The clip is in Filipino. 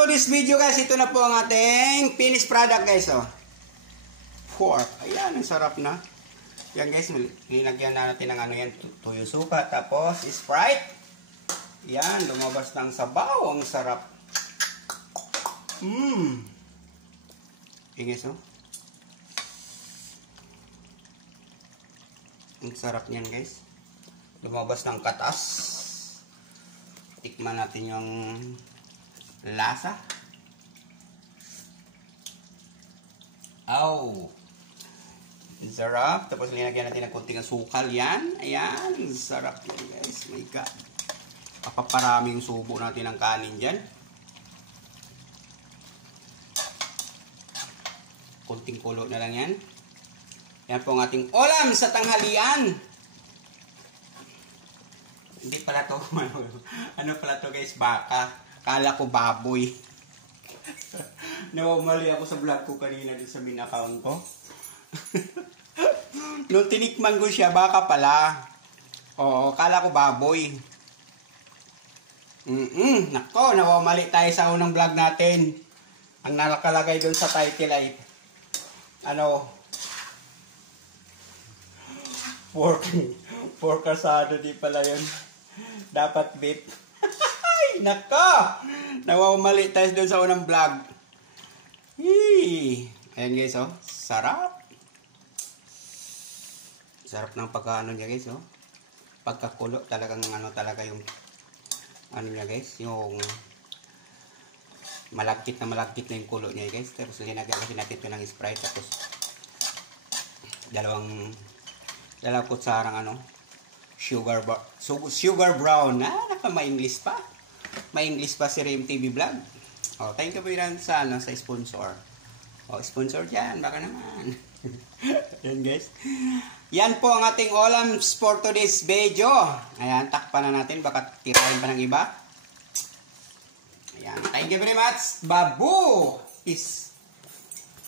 today's video guys, ito na po ang ating finished product guys. Oh. Pork. Ayan, ang sarap na. Yan guys, linagyan na natin ng ano yan, tuyo suka. Tapos Sprite. Yan, lumabas ng sabaw. Ang sarap. Yan guys, oh. Ang sarap niyan guys. Lumabas ng katas. Tikman natin yung lasa. Aw. Sarap. Tapos linagyan natin ng konting asukal yan. Ayan. Sarap yan guys. My God. Papaparaming subo natin ng kanin dyan. Konting kulo na lang yan. Yan po ang ating ulam sa tanghalian. Hindi pala to. Ano pala to guys? Baka. Kala ko baboy. Nawamali ako sa vlog ko kanina din sa main account ko. Nung tinikman ko siya, baka pala. Oo, kala ko baboy. Nako, nawamali tayo sa unang vlog natin. Ang nakalagay doon sa title ay pork asado, di pala yun. Dapat beef. Nako! Nawawamali tayo doon sa unang vlog. Ayan guys, oh. Sarap. Sarap ng pagkaano niya guys, oh. Pagkakulo, talagang talaga yung niya guys, yung malagkit na yung kulo niya guys. Tapos linagyan natin ito ng Sprite. Tapos dalawang kutsarang sugar brown. Ma-English pa. Ma-English pa si Rim TV Vlog. Oh, thank you po yan sa sponsor. Oh, sponsor dyan, baka naman. Yan guys. Yan po ang ating ulam for today's video. Ayan, takpan na natin, baka tirahin pa ng iba. Ayan, thank you very much. Babu! Peace.